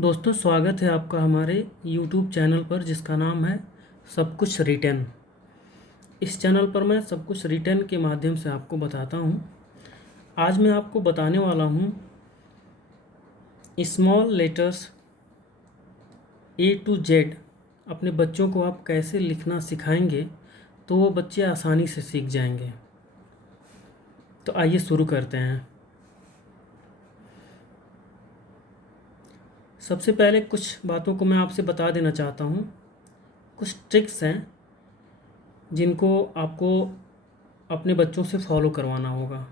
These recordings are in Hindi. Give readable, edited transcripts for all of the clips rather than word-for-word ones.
दोस्तों, स्वागत है आपका हमारे YouTube चैनल पर जिसका नाम है सब कुछ रिटेन। इस चैनल पर मैं सब कुछ रिटेन के माध्यम से आपको बताता हूँ। आज मैं आपको बताने वाला हूँ small letters A to Z अपने बच्चों को आप कैसे लिखना सिखाएंगे तो वो बच्चे आसानी से सीख जाएंगे। तो आइए शुरू करते हैं। सबसे पहले कुछ बातों को मैं आपसे बता देना चाहता हूँ। कुछ ट्रिक्स हैं जिनको आपको अपने बच्चों से फॉलो करवाना होगा।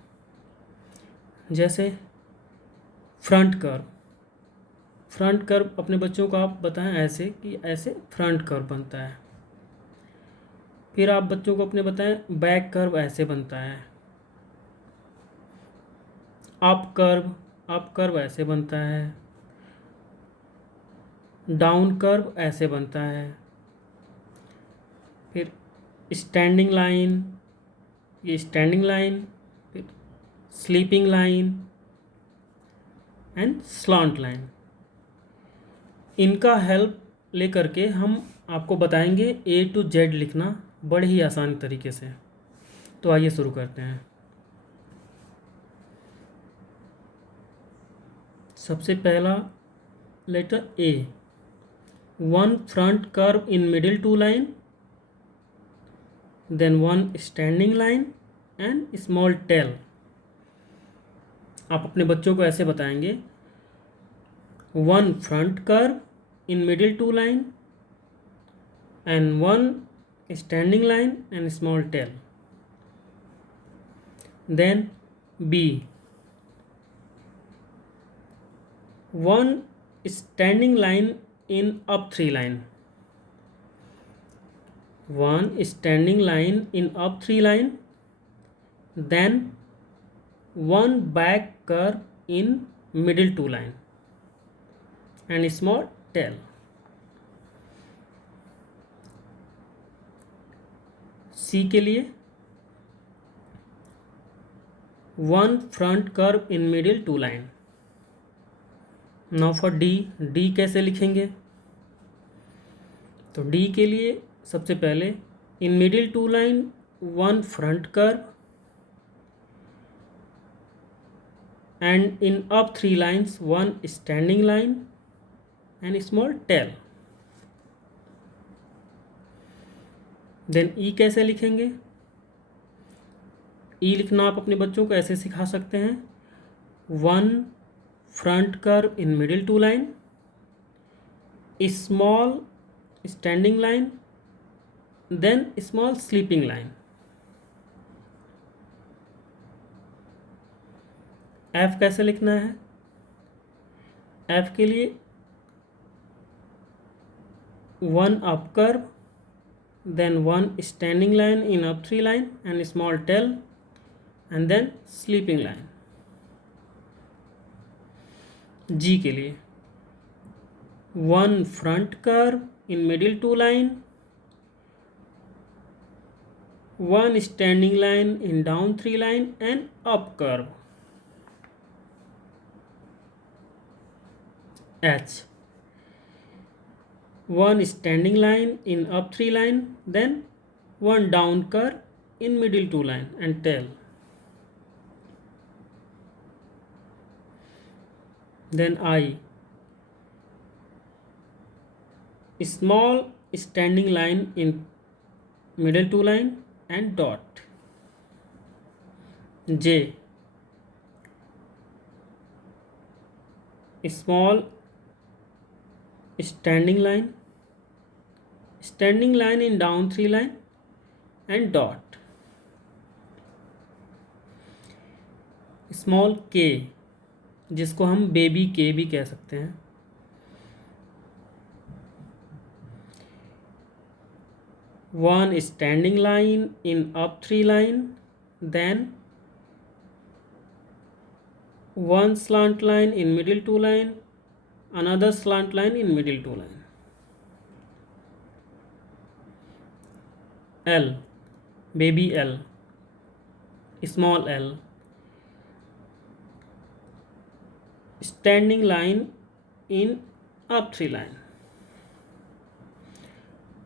जैसे फ्रंट कर्व अपने बच्चों को आप बताएं ऐसे कि ऐसे फ्रंट कर्व बनता है। फिर आप बच्चों को अपने बताएं बैक कर्व ऐसे बनता है। अप कर्व ऐसे बनता है। डाउन कर्व ऐसे बनता है। फिर स्टैंडिंग लाइन, ये स्टैंडिंग लाइन, फिर स्लीपिंग लाइन एंड स्लॉन्ट लाइन। इनका हेल्प लेकर के हम आपको बताएंगे A to Z लिखना बड़े ही आसान तरीके से। तो आइए शुरू करते हैं। सबसे पहला letter A, one front curve in middle two line, then one standing line and small tail. आप अपने बच्चों को ऐसे बताएंगे, one front curve in middle two line and one standing line and small tail. Then B, one standing line in up three line, one standing line in up three line, then one back curve in middle two line and small tail. C के लिए one front curve in middle two line. Now for D कैसे लिखेंगे? तो डी के लिए सबसे पहले in middle two line one front curve and in up three lines one standing line and small tail. Then E कैसे लिखेंगे? ई लिखना आप अपने बच्चों को ऐसे सिखा सकते हैं, one front curve in middle two line, small standing line, then small sleeping line. F कैसे लिखना है? एफ के लिए one up curve, then one standing line in up three line and small tail and then sleeping line. G के लिए one front curve in middle two line, one standing line in down three line and up curve. H, one standing line in up three line, then one down curve in middle two line and tail. Then I, small standing line in middle two line and dot. J, small standing line in down three line and dot. Small K, जिसको हम बेबी के भी कह सकते हैं, one standing line in up three line, then one slant line in middle two line, another slant line in middle two line. L, baby L, small l, standing line in up 3 line.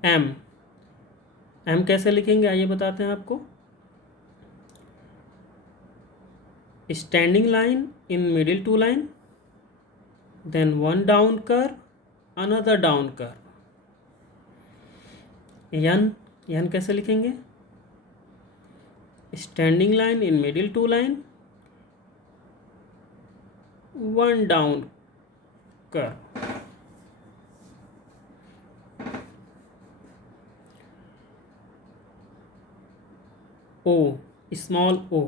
M, M कैसे लिखेंगे आइए बताते हैं आपको। Standing line in middle 2 line, then one down curve, another down curve. N, N कैसे लिखेंगे। Standing line in middle 2 line, one down curve. O, small O,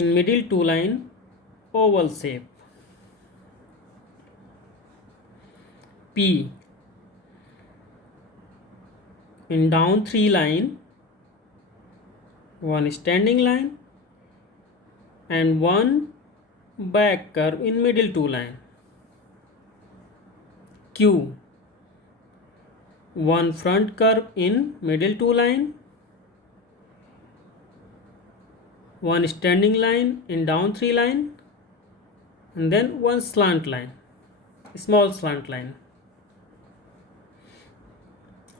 in middle 2 line, oval shape. P, in down 3 line, one standing line and one back curve in middle 2 line. Q, one front curve in middle 2 line, one standing line in down 3 line, and then one slant line, small slant line.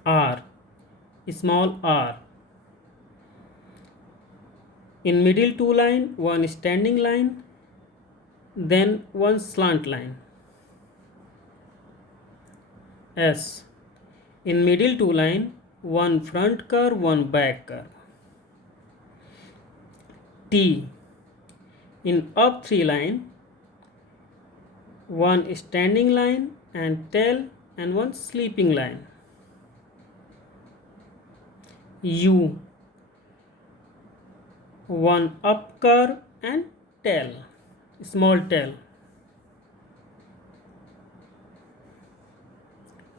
R, small r, in middle 2 line, one standing line, then one slant line. S, in middle 2 line, one front curve, one back curve. T, in up 3 line, one standing line and tail and one sleeping line. U, one up curve and tail, small tail.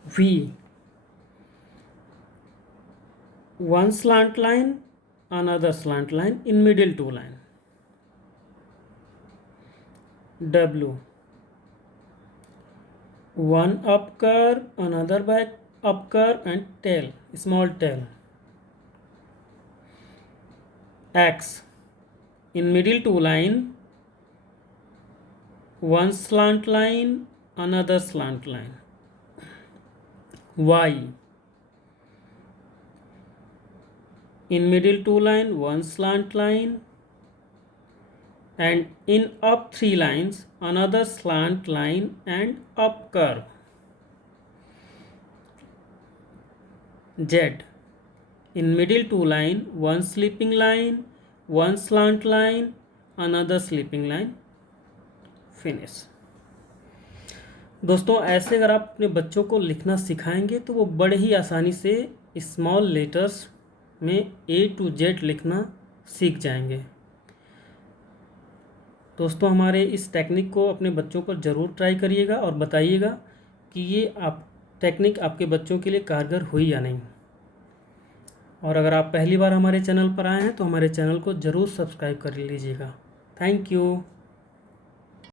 V, one slant line, another slant line in middle 2 line. W, one up curve, another back up curve and tail, small tail. X, in middle 2 line, one slant line, another slant line. Y, in middle 2 line, one slant line and in up 3 lines, another slant line and up curve. Z, in middle 2 line, one sleeping line, one slant line, another sleeping line. Finish. दोस्तों ऐसे अगर आप अपने बच्चों को लिखना सिखाएंगे तो वो बड़े ही आसानी से स्मॉल लेटर्स में A to Z लिखना सीख जाएंगे। दोस्तों हमारे इस टेक्निक को अपने बच्चों पर ज़रूर ट्राई करिएगा और बताइएगा कि ये टेक्निक आपके बच्चों के लिए कारगर हुई या नहीं। और अगर आप पहली बार हमारे चैनल पर आए हैं तो हमारे चैनल को ज़रूर सब्सक्राइब कर लीजिएगा। Thank you.